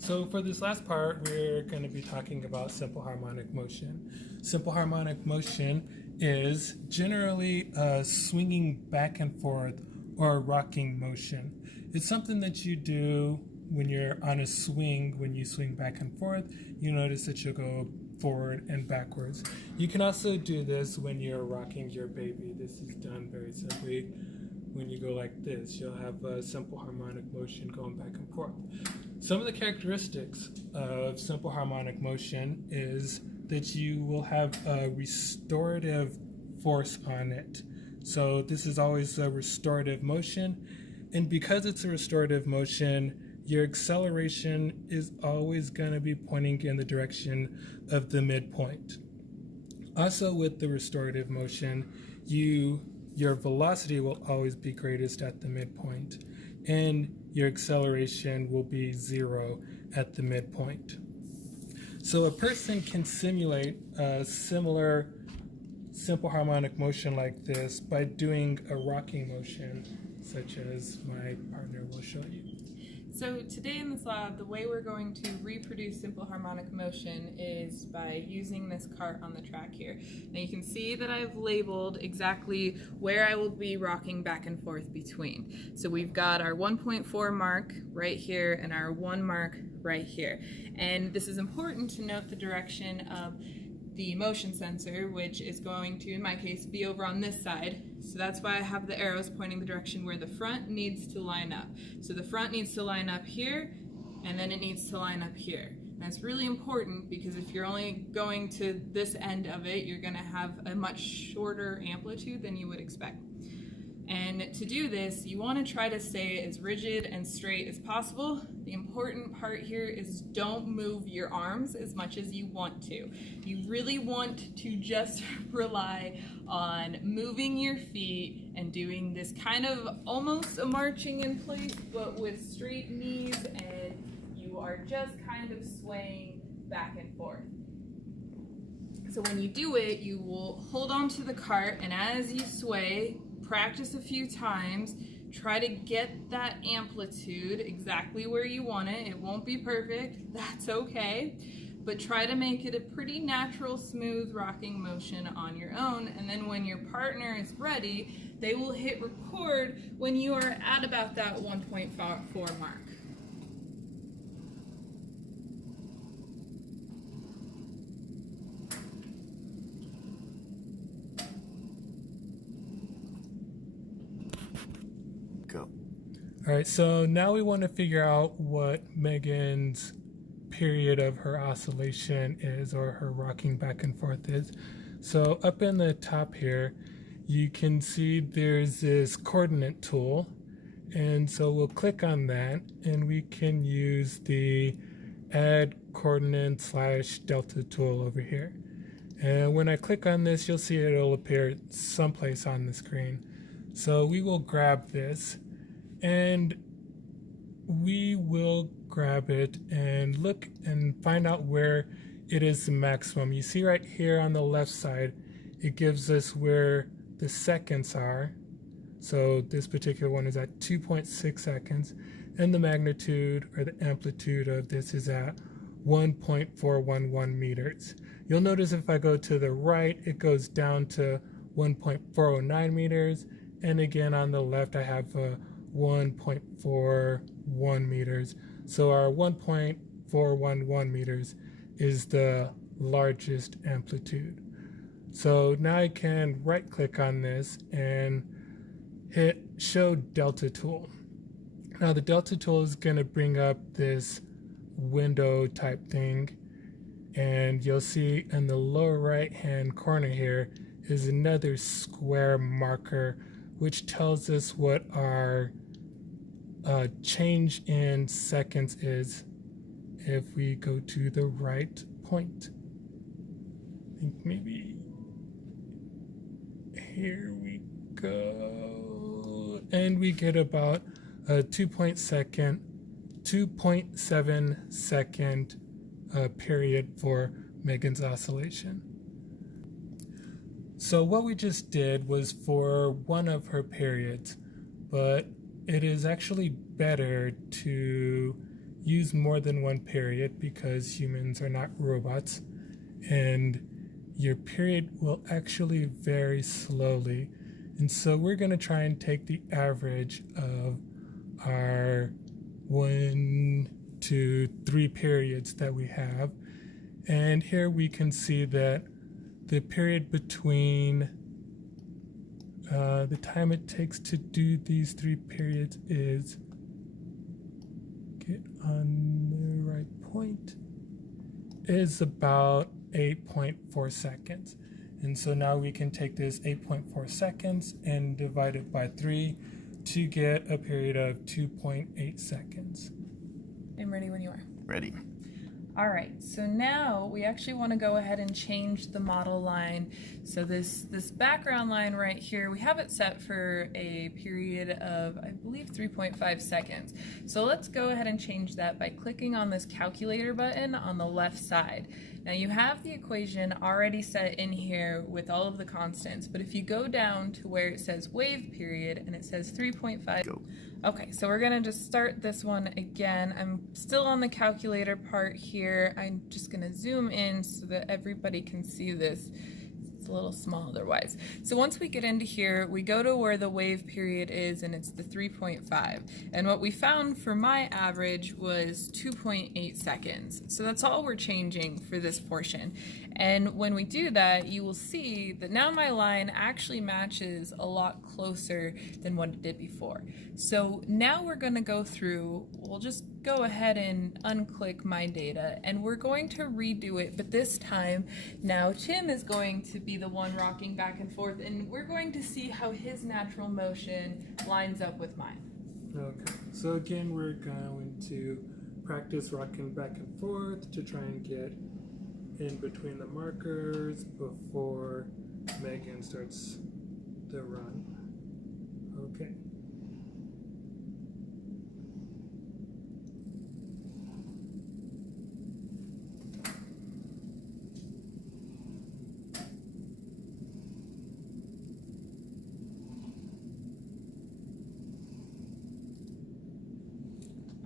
So for this last part, we're going to be talking about simple harmonic motion. Simple harmonic motion is generally a swinging back and forth or a rocking motion. It's something that you do when you're on a swing. When you swing back and forth, you notice that you'll go forward and backwards. You can also do this when you're rocking your baby. This is done very simply. When you go like this, you'll have a simple harmonic motion going back and forth. Some of the characteristics of simple harmonic motion is that you will have a restorative force on it. So this is always a restorative motion, and because it's a restorative motion, your acceleration is always going to be pointing in the direction of the midpoint. Also, with the restorative motion, your velocity will always be greatest at the midpoint, and your acceleration will be 0 at the midpoint. So a person can simulate a similar simple harmonic motion like this by doing a rocking motion, such as my partner will show you. So today in this lab, the way we're going to reproduce simple harmonic motion is by using this cart on the track here. Now you can see that I've labeled exactly where I will be rocking back and forth between. So we've got our 1.4 mark right here and our 1 mark right here. And this is important to note the direction of the motion sensor, which is going to, in my case, be over on this side. So that's why I have the arrows pointing the direction where the front needs to line up. So the front needs to line up here, and then it needs to line up here. And that's really important because if you're only going to this end of it, you're going to have a much shorter amplitude than you would expect. And to do this, you want to try to stay as rigid and straight as possible. The important part here is don't move your arms as much as you want to. You really want to just rely on moving your feet and doing this kind of almost a marching in place, but with straight knees, and you are just kind of swaying back and forth. So when you do it, you will hold on to the cart, and as you sway, practice a few times, try to get that amplitude exactly where you want it. It won't be perfect, that's okay, but try to make it a pretty natural, smooth rocking motion on your own, and then when your partner is ready, they will hit record when you are at about that 1.4 mark. Go. All right, so now we want to figure out what Megan's period of her oscillation is, or her rocking back and forth is. So up in the top here, you can see there's this coordinate tool. And so we'll click on that, and we can use the add coordinate / delta tool over here. And when I click on this, you'll see it'll appear someplace on the screen. So we will grab this, and we will grab it and look and find out where it is the maximum. You see right here on the left side, it gives us where the seconds are. So this particular one is at 2.6 seconds, and the magnitude or the amplitude of this is at 1.411 meters. You'll notice if I go to the right, it goes down to 1.409 meters. And again, on the left, I have 1.41 meters. So our 1.411 meters is the largest amplitude. So now I can right click on this and hit show delta tool. Now the delta tool is going to bring up this window type thing. And you'll see in the lower right hand corner here is another square marker, which tells us what our change in seconds is if we go to the right point. I think maybe here we go. And we get about a 2.7 second period for Megan's oscillation. So what we just did was for one of her periods, but it is actually better to use more than one period because humans are not robots, and your period will actually vary slowly. And so we're going to try and take the average of our 1, 2, 3 periods that we have. And here we can see that the period between the time it takes to do these 3 periods is, get on the right point, is about 8.4 seconds. And so now we can take this 8.4 seconds and divide it by 3 to get a period of 2.8 seconds. I'm ready when you are. Ready. All right, so now we actually want to go ahead and change the model line. So this background line right here, we have it set for a period of, I believe, 3.5 seconds. So let's go ahead and change that by clicking on this calculator button on the left side. Now you have the equation already set in here with all of the constants, but if you go down to where it says wave period and it says 3.5, Go. Okay, so we're gonna just start this one again. I'm still on the calculator part here. I'm just gonna zoom in so that everybody can see this. It's a little small otherwise. So once we get into here, we go to where the wave period is, and it's the 3.5. And what we found for my average was 2.8 seconds. So that's all we're changing for this portion. And when we do that, you will see that now my line actually matches a lot closer than what it did before. So now we're going to go through, we'll just go ahead and unclick my data, and we're going to redo it, but this time now Tim is going to be the one rocking back and forth, and we're going to see how his natural motion lines up with mine. Okay, so again, we're going to practice rocking back and forth to try and get in between the markers before Megan starts the run. Okay.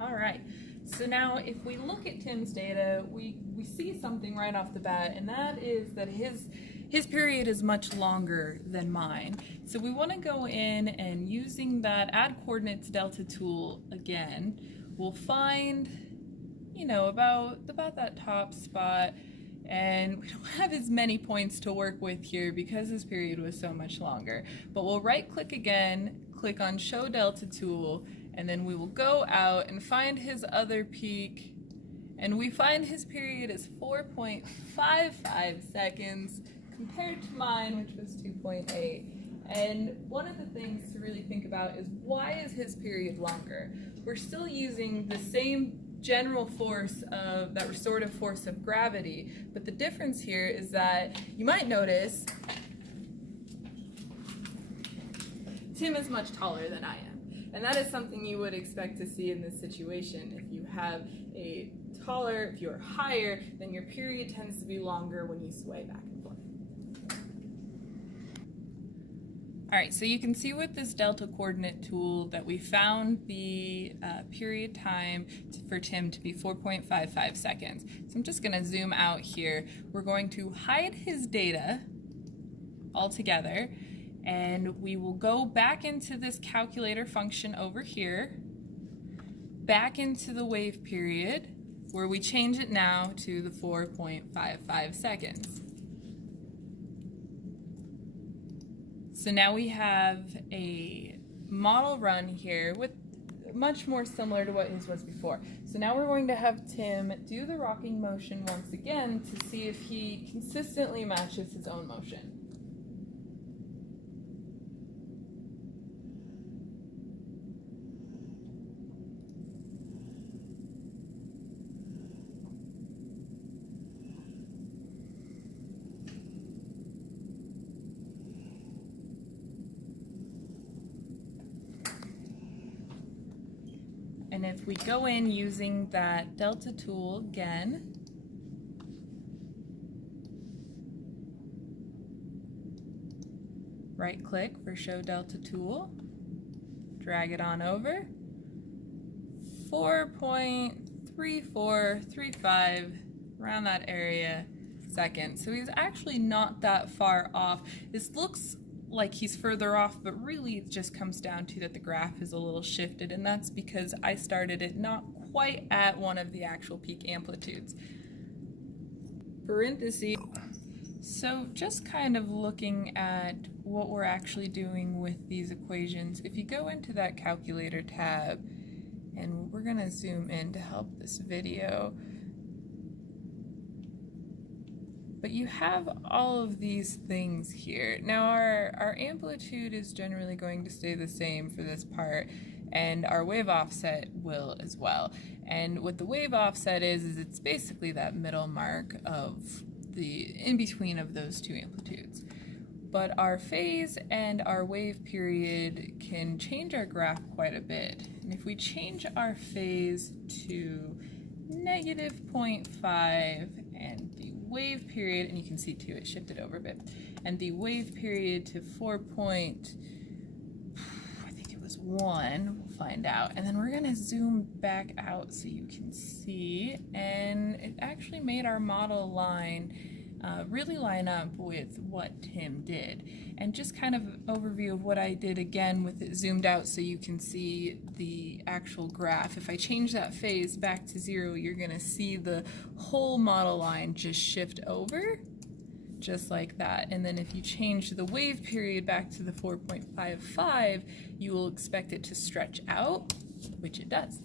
All right, so now if we look at Tim's data, we see something right off the bat, and that is that his period is much longer than mine. So we want to go in, and using that add coordinates delta tool again, we'll find, you know, about that top spot, and we don't have as many points to work with here because his period was so much longer. But we'll right click again, click on show delta tool, and then we will go out and find his other peak, and we find his period is 4.55 seconds compared to mine, which was 2.8. And one of the things to really think about is, why is his period longer? We're still using the same general force of that restorative force of gravity, but the difference here is that you might notice Tim is much taller than I am. And that is something you would expect to see in this situation. If you have a taller, if you're higher, then your period tends to be longer when you sway back and forth. All right, so you can see with this delta coordinate tool that we found the period time for Tim to be 4.55 seconds. So I'm just gonna zoom out here. We're going to hide his data altogether, and we will go back into this calculator function over here, back into the wave period, where we change it now to the 4.55 seconds. So now we have a model run here with much more similar to what his was before. So now we're going to have Tim do the rocking motion once again to see if he consistently matches his own motion. And if we go in using that delta tool again, right click for show delta tool, drag it on over, 4.3 3.4, 3.5, around that area seconds. So he's actually not that far off. This looks like he's further off, but really it just comes down to that the graph is a little shifted, and that's because I started it not quite at one of the actual peak amplitudes. Parentheses. So just kind of looking at what we're actually doing with these equations, if you go into that calculator tab, and we're going to zoom in to help this video, but you have all of these things here. Now our amplitude is generally going to stay the same for this part, and our wave offset will as well. And what the wave offset is it's basically that middle mark of the in-between of those two amplitudes. But our phase and our wave period can change our graph quite a bit. And if we change our phase to -0.5 and the wave period, and you can see too it shifted over a bit, and the wave period to 4.1, we'll find out. And then we're going to zoom back out so you can see, and it actually made our model line really line up with what Tim did. And just kind of overview of what I did again with it zoomed out so you can see the actual graph. If I change that phase back to 0, you're going to see the whole model line just shift over, just like that. And then if you change the wave period back to the 4.55, you will expect it to stretch out, which it does.